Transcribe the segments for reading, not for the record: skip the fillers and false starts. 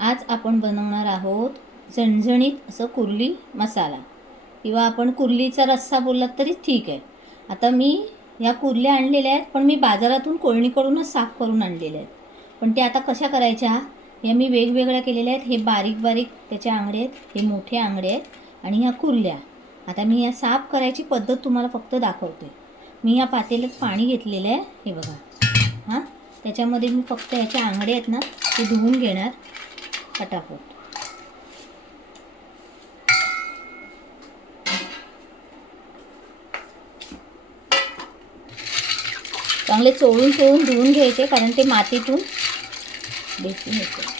आज आपण बनवणार आहोत झणझणीत असं कुर्ली मसाला किंवा आपण कुर्लीचा रस्सा बोललात तरी ठीक आहे. आता मी ह्या कुर्ल्या आणलेल्या आहेत, पण मी बाजारातून कोळणीकडूनच साफ करून आणलेल्या आहेत. पण ते आता कशा करायच्या या मी वेगवेगळ्या केलेल्या आहेत. हे बारीक बारीक त्याचे आंगडे आहेत, हे मोठे आंगडे आहेत आणि ह्या कुर्ल्या. आता मी या साफ करायची पद्धत तुम्हाला फक्त दाखवते. मी या पातेल्यात पाणी घेतलेलं आहे, हे बघा. हां, त्याच्यामध्ये मी फक्त याचे आंगडे आहेत ना ते धुवून घेणार फटाफट. चांगले चोळून चोळून धुवून घ्यायचे, कारण ते मातीतून बेसून येते.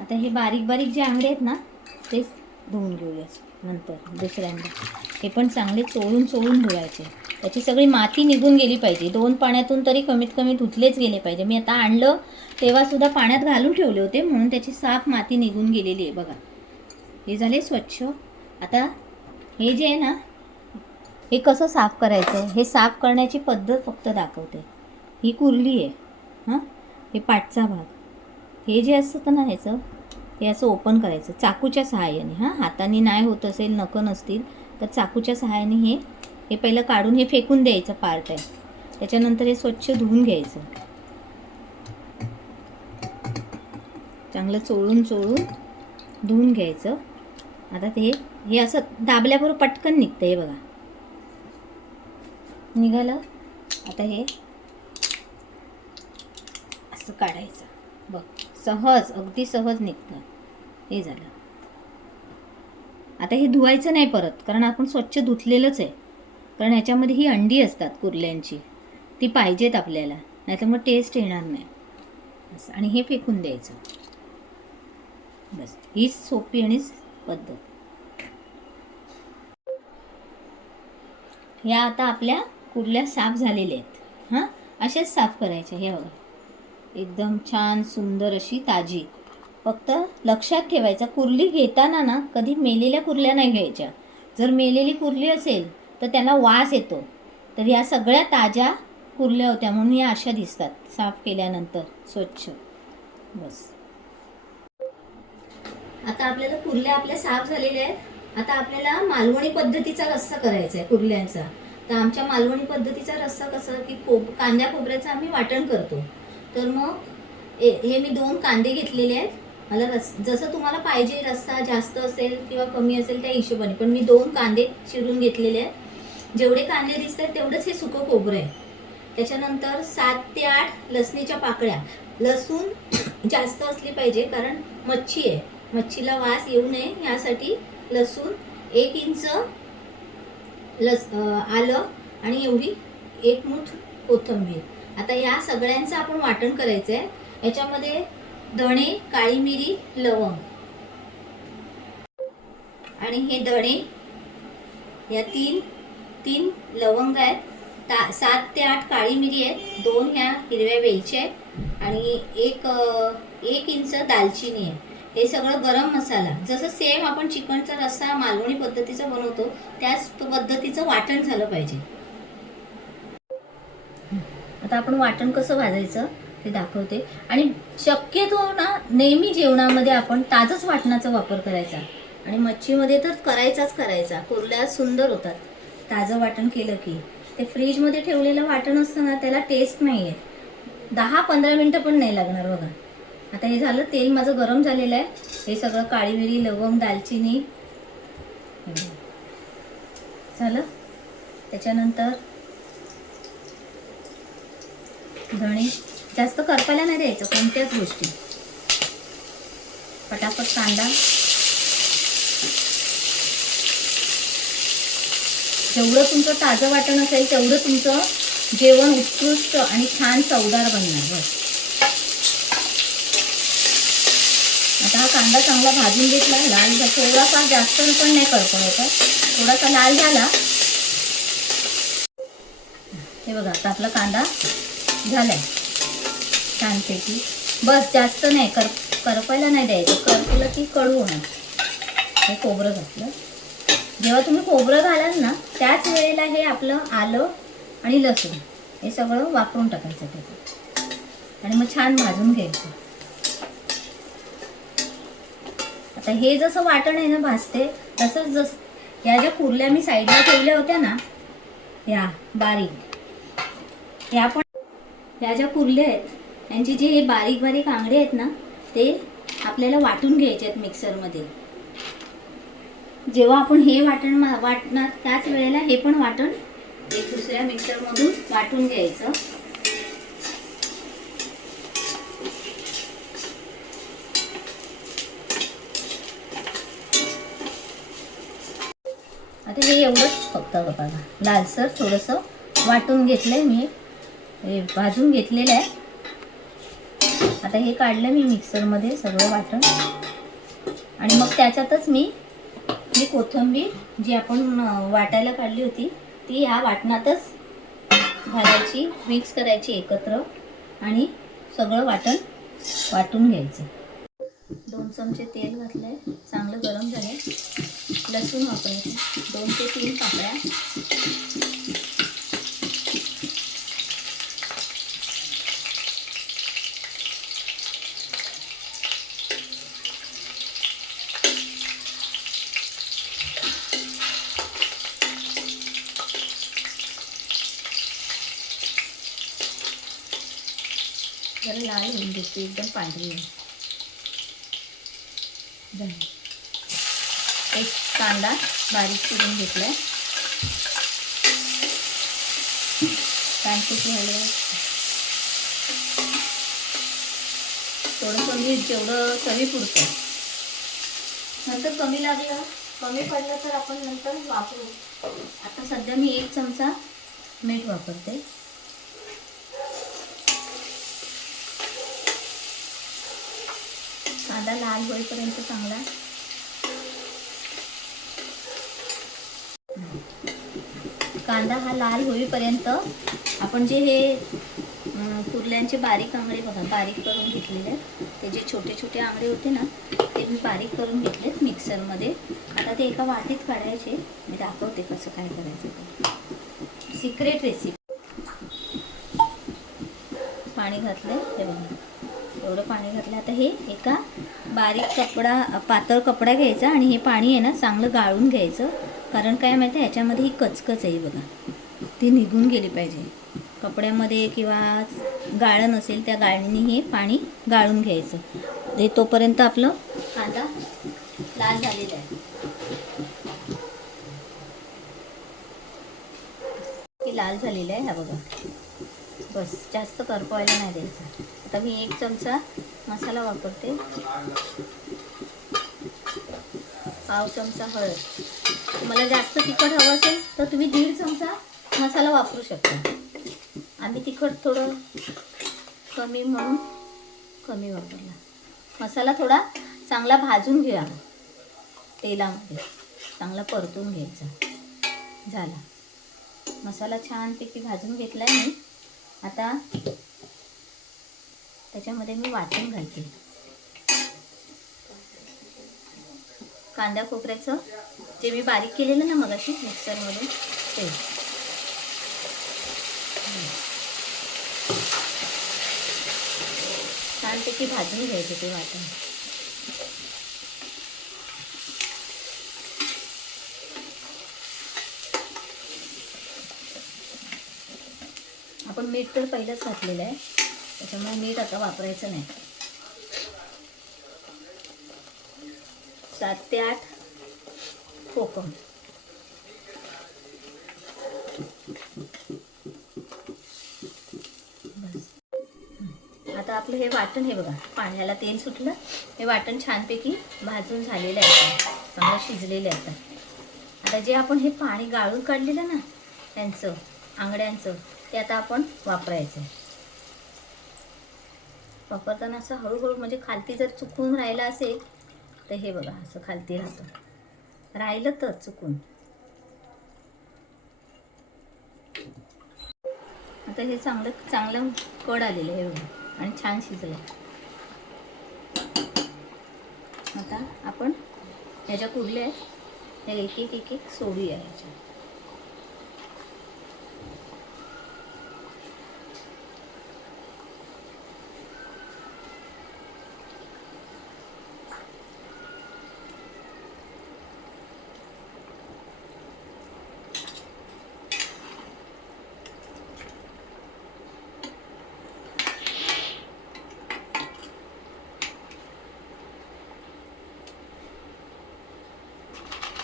आता हे बारीक बारीक जे आंगडे आहेत ना ते धुवून घेऊया नंतर दुसऱ्यांदा. हे पण चांगले चोळून चोळून धुवायचे, त्याची सगळी माती निघून गेली पाहिजे. 2 पाण्यातून तरी कमीत कमी धुतलेच गेले पाहिजे. मी आता आणलं तेव्हासुद्धा पाण्यात घालून ठेवले होते, म्हणून त्याची साफ माती निघून गेलेली आहे बघा. हे झाले स्वच्छ. आता हे जे आहे ना हे कसं साफ करायचं, हे साफ करण्याची पद्धत फक्त दाखवते. ही कुर्ली आहे. हां, हे पाठचा भाग, हे जे असतं ना ह्याचं हे असं ओपन करायचं चाकूच्या सहाय्याने. हां, हाताने नाही होत असेल, नखं नसतील तर चाकूच्या सहाय्याने हे पहिलं काढून हे फेकून द्यायचं पार्ट आहे. त्याच्यानंतर हे स्वच्छ धुवून घ्यायचं, चांगलं चोळून चोळून धुवून घ्यायचं. आता हे असं दाबल्याबरोबर पटकन निघतं, हे बघा निघालं. आता हे असं काढायचं बघ, सहज अगदी सहज निघतं. हे झालं. आता हे धुवायचं नाही परत, कारण आपण स्वच्छ धुतलेलंच आहे. कारण ह्याच्यामध्ये ही अंडी असतात कुर्ल्यांची, ती पाहिजेत आपल्याला, नाहीतर मग टेस्ट येणार नाही. असं आणि हे फेकून द्यायचं. बस, हीच सोपी आणि पद्धत. ह्या आता आपल्या कुर्ल्या साफ झालेल्या आहेत. हां, अशाच साफ करायच्या. हे बघा एकदम छान सुंदर अशी ताजी. फक्त लक्षात ठेवायचं, कुर्ली घेताना ना कधी मेलेल्या कुर्ल्या नाही घ्यायच्या. जर मेलेली कुर्ली असेल तर त्यांना वास येतो. तर या सगळ्या ताज्या कुर्ल्या होत्या म्हणून या अशा दिसतात साफ केल्यानंतर स्वच्छ. बस, आता आपल्याला कुर्ल्या आपल्या साफ झालेल्या आहेत. आता आपल्याला मालवणी पद्धतीचा रस्सा करायचा आहे कुर्ल्यांचा. तर आमच्या मालवणी पद्धतीचा रस्सा कसा की कांद्या खोबऱ्याचं आम्ही वाटण करतो. तर मग हे मी 2 कांदे घेतलेले आहेत. मला जसं तुम्हाला पाहिजे, रस्सा जास्त असेल किंवा कमी असेल त्या हिशोबाने, पण मी 2 कांदे चिरून घेतलेले आहेत. जेवढे कांदे दिसतात तेवढंच हे सुकं खोबरं आहे. त्याच्यानंतर 7 ते 8 लसणीच्या पाकळ्या. लसूण जास्त असली पाहिजे, कारण मच्छी आहे, मच्छीला वास येऊ नये यासाठी लसूण. 1 इंच आलं आणि एवढी 1 मूठ कोथिंबीर. आता या सगळ्यांचं आपण वाटण करायचं आहे. याच्यामध्ये धणे, काळी मिरी, लवंग आणि हे धणे, या 3 लवंग आहेत, 7 ते 8 काळी मिरी आहेत, 2 ह्या हिरव्या वेलच्या आहेत आणि 1 इंच दालचिनी आहे. हे सगळं गरम मसाला, जसं सेम आपण चिकनचा रस्सा मालवणी पद्धतीचा बनवतो त्याच पद्धतीचं वाटण झालं पाहिजे. आता आपण वाटण कसं भाजायचं ते दाखवते. आणि शक्यतो ना नेहमी जेवणामध्ये आपण ताजंच वाटणाचा वापर करायचा, आणि मच्छीमध्ये तर करायचाच करायचा. कुर्ल्या सुंदर होतात ताजं वाटण केलं की. ते फ्रीजमध्ये ठेवलेलं वाटण असतं ना त्याला टेस्ट नाही आहे. 10-15 मिनटं पण नाही लागणार बघा. आता हे झालं, तेल माझं गरम झालेलं आहे. हे सगळं काळी मिरी, लवंग, दालचिनी झालं. त्याच्यानंतर धणे, जास्त करपायला नाही द्यायचं कोणत्याच गोष्टी. पटापट कांदा, जेवढं तुमचं ताजं वाटण असेल तेवढं तुमचं जेवण उत्कृष्ट आणि छान चवदार बनणार. बस, आता हा कांदा चांगला भाजून घेतला, लाल, थोडासा जास्त पण नाही करपवायचा, थोडासा लाल झाला. हे बघा आता आपला कांदा झालाय छानपैकी. बस, जास्त नाही करपायला नाही द्यायचं, करपलं की कडू होणार. हे खोबरं घातलं, जेव्हा तुम्ही खोबरं घालाल ना त्याच वेळेला हे आपलं आलं आणि लसूण हे सगळं वापरून टाकायचं त्याच्यात आणि मग छान भाजून घ्यायचं. आता हे जसं वाटण आहे ना भाजते तसंच या ज्या कुर्ल्या मी साईडला ठेवल्या होत्या ना ह्या बारीक, ह्या पण ह्या ज्या कुर्ल्या आहेत यांची जे हे बारीक बारीक आंगडे आहेत ना ते आपल्याला वाटून घ्यायचे आहेत मिक्सरमध्ये. जेव्हा आपण हे वाटण वाटणार त्याच वेळेला हे पण वाटण एक दुसऱ्या मिक्सरमधून वाटून घ्यायचं. आता हे एवढंच फक्त बघा लालसर थोडंसं वाटून घेतलंय मी, हे भाजून घेतलेलं आहे. आता हे काढलं मी मिक्सरमध्ये सगळं वाटण आणि मग त्याच्यातच मी ही कोथिंबीर जी आपण वाटायला काढली होती ती ह्या वाटणातच घालायची, मिक्स करायची एकत्र आणि सगळं वाटण वाटून घ्यायचं. 2 चमचे तेल घातलंय, चांगलं गरम झालंय. लसूण वापरायचं 2 ते 3 पाकळ्या. जरा लाल होऊन घेते, एकदम पांढरी होईल. एक कांदा बारीक चिरून घेतलाय, कांद्याची हलवा, थोडंसं मीठ जेवढं चवीपुरतं. नंतर कमी लागलं कमी पडलं तर आपण नंतर वापरू. आता सध्या मी 1 चमचा मीठ वापरते. कांदा लाल होईपर्यंत चांगला कांदा हा लाल होईपर्यंत आपण जे हे कुर्ल्यांचे बारीक आंगडे बघा बारीक करून घेतलेले आहेत, ते जे छोटे छोटे आंगडे होते ना ते मी बारीक करून घेतलेत मिक्सरमध्ये. आता ते एका वाटीत काढायचे, मी दाखवते कसं काय करायचं ते, सिक्रेट रेसिपी. पाणी घातलं हे बघा, एवढं पाणी घातलं. आता हे एका बारीक कपडा पातळ कपडा घ्यायचा आणि हे पाणी आहे ना चांगलं गाळून घ्यायचं. कारण काय माहिती आहे ह्याच्यामध्ये ही कचकच आहे बघा, ती निघून गेली पाहिजे. कपड्यामध्ये किंवा गाळण असेल त्या गाळणीने हे पाणी गाळून घ्यायचं. ते तोपर्यंत आपलं कांदा लाल झालेला आहे. की लाल झालेलं आहे हा बघा, बस जास्त करपवायला नाही द्यायचं. आता मी 1 चमचा मसाला वापरते, पाव चमचा हळद. तुम्हाला जास्त तिखट हवं असेल तर तुम्ही 1.5 चमचा मसाला वापरू शकता. आम्ही तिखट थोडं कमी म्हणून कमी वापरला. मसाला थोडा चांगला भाजून घ्या तेलामध्ये, चांगला परतून घ्यायचा. झाला मसाला छानपैकी भाजून घेतला आहे मी. आता त्याच्यामध्ये मी वाटण घालते. कांदा खोबऱ्याचं जे मी बारीक केलेलं ना मगाशी मिक्सरमध्ये ते. छानपैकी भाजून घ्यायचं ते वाटण. आपण मीठ तर पहिलंच घातलेलं आहे, त्याच्यामुळे मीठ आता वापरायचं नाही. 7 ते 8 कोकम. बस. आता आपलं हे वाटण हे बघा पाण्याला तेल सुटलं. हे वाटण छानपैकी भाजून झालेलं आहे, चांगलं शिजलेलं आहे. आता जे आपण हे पाणी गाळून काढलेलं ना त्यांचं आंगड्यांचं ते आता आपण वापरायचं. वापरताना असं हळूहळू म्हणजे खालती जर चुकून राहिलं असेल तर हे बघा असं खालती राहतं, राहिलं तर चुकून. आता हे चांगलं कड आलेलं आहे बघा आणि छान शिजलं. आता आपण ह्या ज्या कुर्ल्या आहेत तर एक एक एक एक सोडूया याच्यात.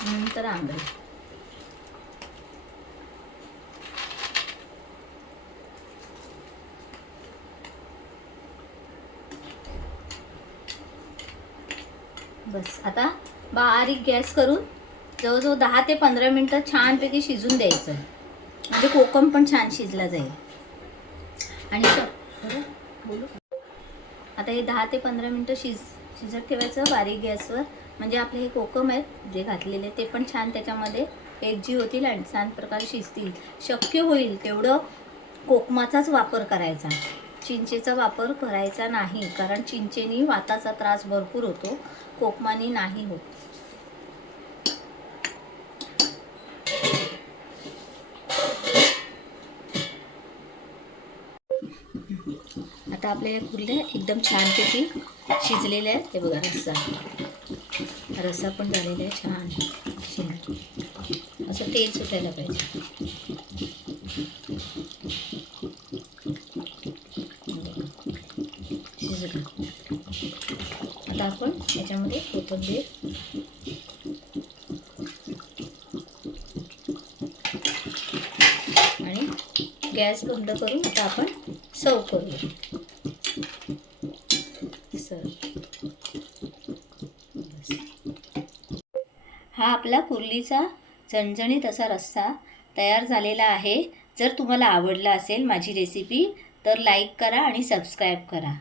नंतर आंबे. बस आता बारीक गॅस करून जवळजवळ 10 ते 15 मिनटं छानपैकी शिजून द्यायचं, म्हणजे कोकम पण छान शिजला जाईल. आणि बोलू आता हे 10 ते 15 मिनटं शिजत ठेवायचं बारीक गॅसवर, म्हणजे आपले हे कोकम आहेत जे घातलेले ते पण छान त्याच्यामध्ये एकजीव होतील आणि छान प्रकारे शिजतील. शक्य होईल तेवढं कोकमाचाच वापर करायचा, चिंचेचा वापर करायचा नाही, कारण चिंचेनी वाताचा त्रास भरपूर होतो, कोकमानी नाही होत. आता आपल्या या कुरड्या एकदम छानपैकी शिजलेल्या आहेत. हे बघा रस्सा पण झालेला आहे छान असं तेल सुटायला पाहिजे. शिजलं. आता आपण याच्यामध्ये कोथिंबीर आणि गॅस बंद करून आता आपण सर्व करूया. हा आपला कुर्लीचा झणझणीत असा रस्सा तयार झालेला आहे. जर तुम्हाला आवडला असेल माझी रेसिपी तर लाईक करा आणि सबस्क्राईब करा.